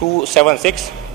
276,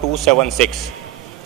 276,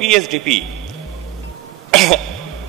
PSDP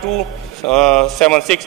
276,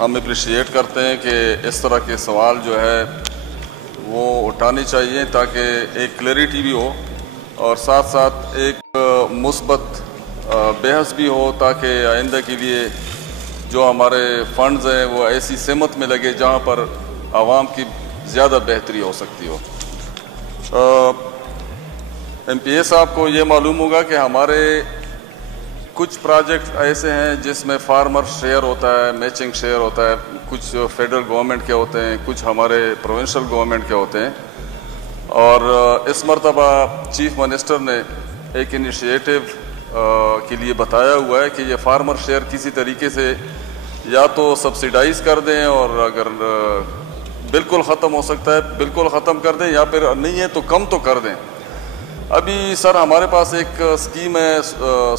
ہم appreciate کرتے ہیں کہ اس طرح کے سوال جو ہے وہ اٹھانے چاہیے تاکہ ایک کلیئرٹی بھی ہو اور ساتھ ساتھ ایک مثبت بحث بھی ہو، تاکہ آئندہ کے لیے جو ہمارے فنڈز ہیں وہ ایسی سمت میں لگے جہاں پر عوام کی زیادہ بہتری ہو سکتی ہو۔ ایم پی اے صاحب کو یہ معلوم ہوگا کہ ہمارے کچھ پروجیکٹ ایسے ہیں جس میں فارمر شیئر ہوتا ہے، میچنگ شیئر ہوتا ہے، کچھ فیڈرل گورنمنٹ کے ہوتے ہیں، کچھ ہمارے پروونشل گورنمنٹ کے ہوتے ہیں، اور اس مرتبہ چیف منسٹر نے ایک انیشیٹو کے لیے بتایا ہوا ہے کہ یہ فارمر شیئر کسی طریقے سے یا تو سبسیڈائز کر دیں، اور اگر بالکل ختم ہو سکتا ہے بالکل ختم کر دیں، یا پھر نہیں ہے تو کم تو کر دیں۔ ابھی سر ہمارے پاس ایک اسکیم ہے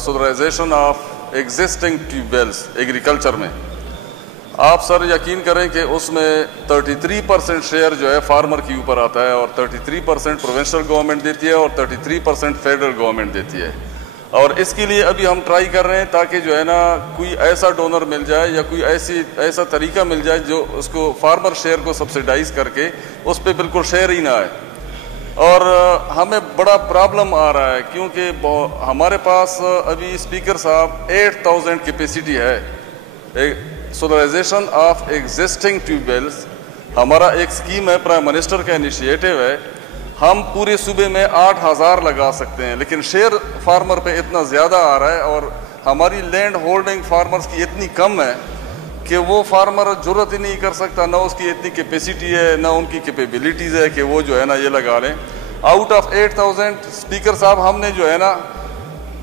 solarisation of existing tube wells agriculture میں۔ آپ سر یقین کریں کہ اس میں 33% شیئر جو ہے فارمر کے اوپر آتا ہے، اور 33% پروونشل گورنمنٹ دیتی ہے اور 33% فیڈرل گورنمنٹ دیتی ہے۔ اور اس کے لیے ابھی ہم ٹرائی کر رہے ہیں تاکہ جو ہے نا کوئی ایسا ڈونر مل جائے یا کوئی ایسا طریقہ مل جائے جو اس کو فارمر شیئر کو سبسیڈائز کر کے اس پہ بالکل شیئر ہی نہ آئے۔ اور ہمیں بڑا پرابلم آ رہا ہے کیونکہ ہمارے پاس ابھی اسپیکر صاحب 8000 کیپیسٹی ہے solarisation of existing tube wells. ہمارا ایک اسکیم ہے، پرائم منسٹر کا انیشیٹو ہے، ہم پورے صوبے میں 8000 لگا سکتے ہیں، لیکن شیئر فارمر پہ اتنا زیادہ آ رہا ہے، اور ہماری لینڈ ہولڈنگ فارمرز کی اتنی کم ہے کہ وہ فارمر جرت ہی نہیں کر سکتا، نہ اس کی اتنی کیپیسٹی ہے نہ ان کی کیپیبلٹیز ہے کہ وہ جو ہے نا یہ لگا لیں۔ آؤٹ آف 8000 اسپیکر صاحب ہم نے جو ہے نا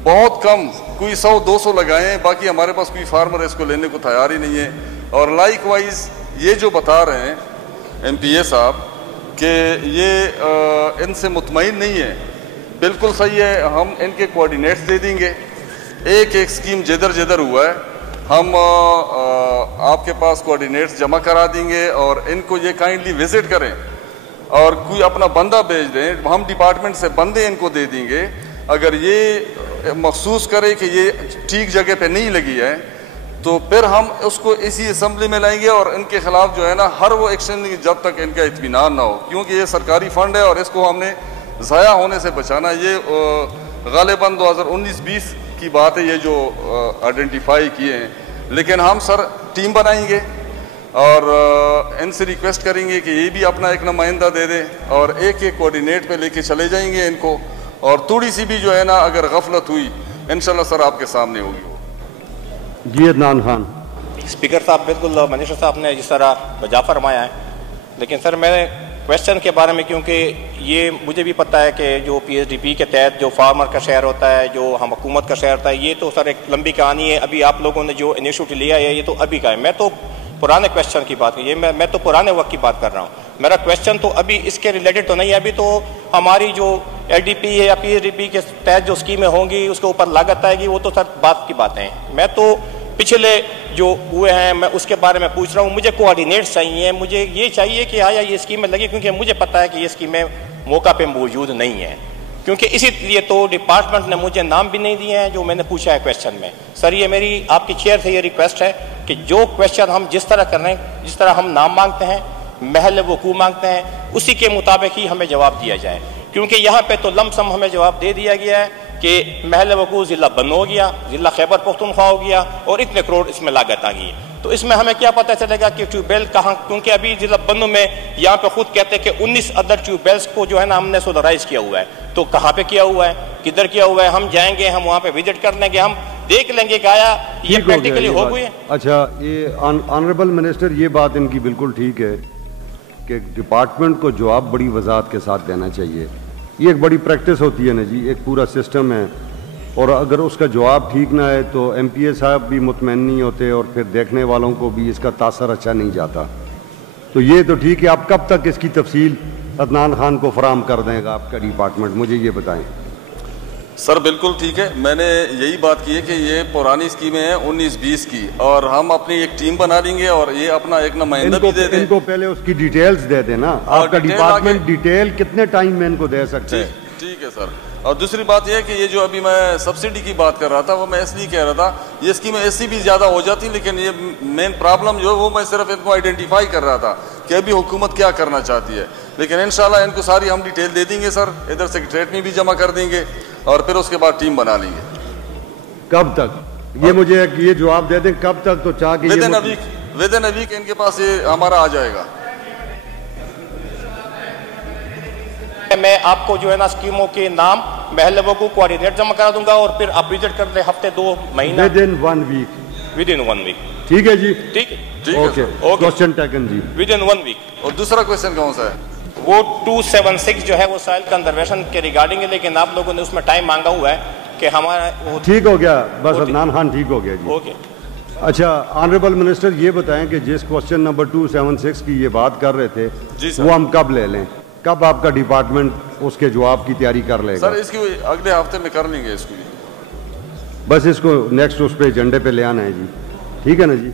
بہت کم کوئی 100-200 لگائے ہیں، باقی ہمارے پاس کوئی فارمر اس کو لینے کو تیار ہی نہیں ہے۔ اور لائک وائز یہ جو بتا رہے ہیں ایم پی اے صاحب کہ یہ ان سے مطمئن نہیں ہے، بالکل صحیح ہے، ہم ان کے کوآرڈینیٹس دے دیں گے۔ ایک اسکیم جدھر ہوا ہے ہم آپ کے پاس کوآرڈینیٹس جمع کرا دیں گے، اور ان کو یہ کائنڈلی وزٹ کریں اور کوئی اپنا بندہ بھیج دیں، ہم ڈپارٹمنٹ سے بندے ان کو دے دیں گے۔ اگر یہ محسوس کرے کہ یہ ٹھیک جگہ پہ نہیں لگی ہے تو پھر ہم اس کو اسی اسمبلی میں لائیں گے، اور ان کے خلاف جو ہے نا ہر وہ ایکشن لیں گے جب تک ان کا اطمینان نہ ہو، کیونکہ یہ سرکاری فنڈ ہے اور اس کو ہم نے ضائع ہونے سے بچانا۔ یہ غالباً 2019-20 کی بات ہے یہ جو آئیڈینٹیفائی کیے ہیں، لیکن ہم سر ٹیم بنائیں گے اور ان سے ریکویسٹ کریں گے کہ یہ بھی اپنا ایک نمائندہ دے دیں، اور ایک کوآرڈینیٹ پہ لے کے چلے جائیں گے ان کو، اور تھوڑی سی بھی جو ہے نا اگر غفلت ہوئی انشاءاللہ سر آپ کے سامنے ہوگی۔ جی عدنان خان۔ اسپیکر صاحب بالکل منسٹر صاحب نے جس طرح بجا فرمایا ہے، لیکن سر میں کویشچن کے بارے میں، کیونکہ یہ مجھے بھی پتہ ہے کہ جو پی ایس ڈی پی کے تحت جو فارمر کا شیئر ہوتا ہے، جو ہم حکومت کا شیئر ہوتا ہے، یہ تو سر ایک لمبی کہانی ہے۔ ابھی آپ لوگوں نے جو انیشیٹو لیا ہے یہ تو ابھی کا ہے، میں تو پرانے کویشچن کی بات کی، میں تو پرانے وقت کی بات کر رہا ہوں۔ میرا کویشچن تو ابھی اس کے ریلیٹڈ تو نہیں ہے، ابھی تو ہماری جو ایل ڈی پی ہے یا پی ایس ڈی پی کے تحت جو اسکیمیں ہوں گی اس کے اوپر لاگت آئے گی، وہ تو سر بات کی باتیں ہیں۔ میں تو پچھلے جو ہوئے ہیں میں اس کے بارے میں پوچھ رہا ہوں، مجھے کوآرڈینیٹس چاہیے، مجھے یہ چاہیے کہ آیا یہ اسکیمیں لگی، کیونکہ مجھے پتہ ہے کہ یہ اسکیمیں موقع پہ موجود نہیں ہیں، کیونکہ اسی لیے تو ڈپارٹمنٹ نے مجھے نام بھی نہیں دیے ہیں جو میں نے پوچھا ہے کویشچن میں۔ سر یہ میری آپ کی چیئر سے یہ ریکویسٹ ہے کہ جو کویشچن ہم جس طرح کر رہے ہیں، جس طرح ہم نام مانگتے ہیں، محل وقوع مانگتے ہیں، اسی کے مطابق ہی ہمیں جواب دیا جائے، کیونکہ یہاں پہ تو لم سم ہمیں جواب دے دیا گیا ہے کہ محل وقوع ضلع بنو ہو گیا، ضلع خیبر پختونخوا ہو گیا، اور اتنے کروڑ اس میں لاگت آ گئی ہے۔ تو اس میں ہمیں کیا پتہ چلے گا کہ ٹیوب ویل کہاں، کیونکہ ابھی ضلع بنو میں یہاں پہ خود کہتے ہیں کہ 19 ادر ٹیوب ویلز کو جو ہے نا ہم نے سولرائز کیا ہوا ہے، تو کہاں پہ کیا ہوا ہے، کدھر کیا ہوا ہے، ہم جائیں گے، ہم وہاں پہ وزٹ کر لیں گے، ہم دیکھ لیں گے کہ آیا یہ پریکٹیکلی ہو گئی ہے۔ اچھا، یہ آنریبل منسٹر یہ بات ان کی بالکل ٹھیک ہے کہ ڈپارٹمنٹ کو جواب بڑی وضاحت کے ساتھ دینا چاہیے، یہ ایک بڑی پریکٹس ہوتی ہے نا جی، ایک پورا سسٹم ہے، اور اگر اس کا جواب ٹھیک نہ ہے تو ایم پی اے صاحب بھی مطمئن نہیں ہوتے اور پھر دیکھنے والوں کو بھی اس کا تاثر اچھا نہیں جاتا۔ تو یہ تو ٹھیک ہے، آپ کب تک اس کی تفصیل عدنان خان کو فراہم کر دیں گا آپ کا ڈپارٹمنٹ، مجھے یہ بتائیں۔ سر بالکل ٹھیک ہے، میں نے یہی بات کی ہے کہ یہ پرانی اسکیمیں ہیں 19-20 کی، اور ہم اپنی ایک ٹیم بنا لیں گے اور یہ اپنا ایک نمائندہ بھی دے دیں۔ ان کو پہلے اس کی ڈیٹیلز دے دیں نا، آپ کا ڈپارٹمنٹ ڈیٹیل کتنے ٹائم میں ان کو دے سکتے ہیں؟ ٹھیک ہے سر، اور دوسری بات یہ ہے کہ یہ جو ابھی میں سبسڈی کی بات کر رہا تھا وہ میں اس لیے کہہ رہا تھا یہ اسکیمیں ایسی بھی زیادہ ہو جاتی لیکن یہ مین پرابلم جو ہے وہ میں صرف ان کو آئیڈینٹیفائی کر رہا تھا کہ ابھی حکومت کیا کرنا چاہتی ہے، لیکن انشاءاللہ ان کو ساری ہم ڈیٹیل دے دیں گے سر، ادھر سیکریٹریٹ میں بھی جمع کر دیں گے اور پھر اس کے بعد ٹیم بنا لیں گے۔ کب تک یہ مجھے یہ جواب دے دیں کب تک، تو چاہ کے ود ان ویک ان کے پاس یہ ہمارا آ جائے گا۔ میں آپ کو جو ہے نا اسکیموں کے نام محلے کو کوآرڈینیٹ جمع کرا دوں گا اور پھر آپ وزٹ کر لیں ہفتے 2 مہینہ within 1 week. Within 1 week ٹھیک ہے جی، ٹھیک ہے، اوکے، کوسچن ٹیکن جی۔ Within 1 week. اور دوسرا کوشچن کون سا ہے؟ وہ 276 جو ہے وہ سائل کنزرویشن کے ریگارڈنگ ہے، لیکن آپ لوگوں نے اس میں ٹائم مانگا ہوا ہے کہ ہمارا ٹھیک ہو گیا، بس عدنان خان ٹھیک ہو گیا جی۔ اوکے۔ اچھا آنریبل منسٹر یہ بتائیں کہ جس کوسچن نمبر 276 کی یہ بات کر رہے تھے وہ ہم کب لے لیں، کب آپ کا ڈپارٹمنٹ اس کے جواب کی تیاری کر لے گا؟ سر اس کی اگلے ہفتے میں کر لیں گے اس کو، بس اس کو نیکسٹ اس پہ ایجنڈے پہ لے آنا ہے جی، ٹھیک ہے نا جی۔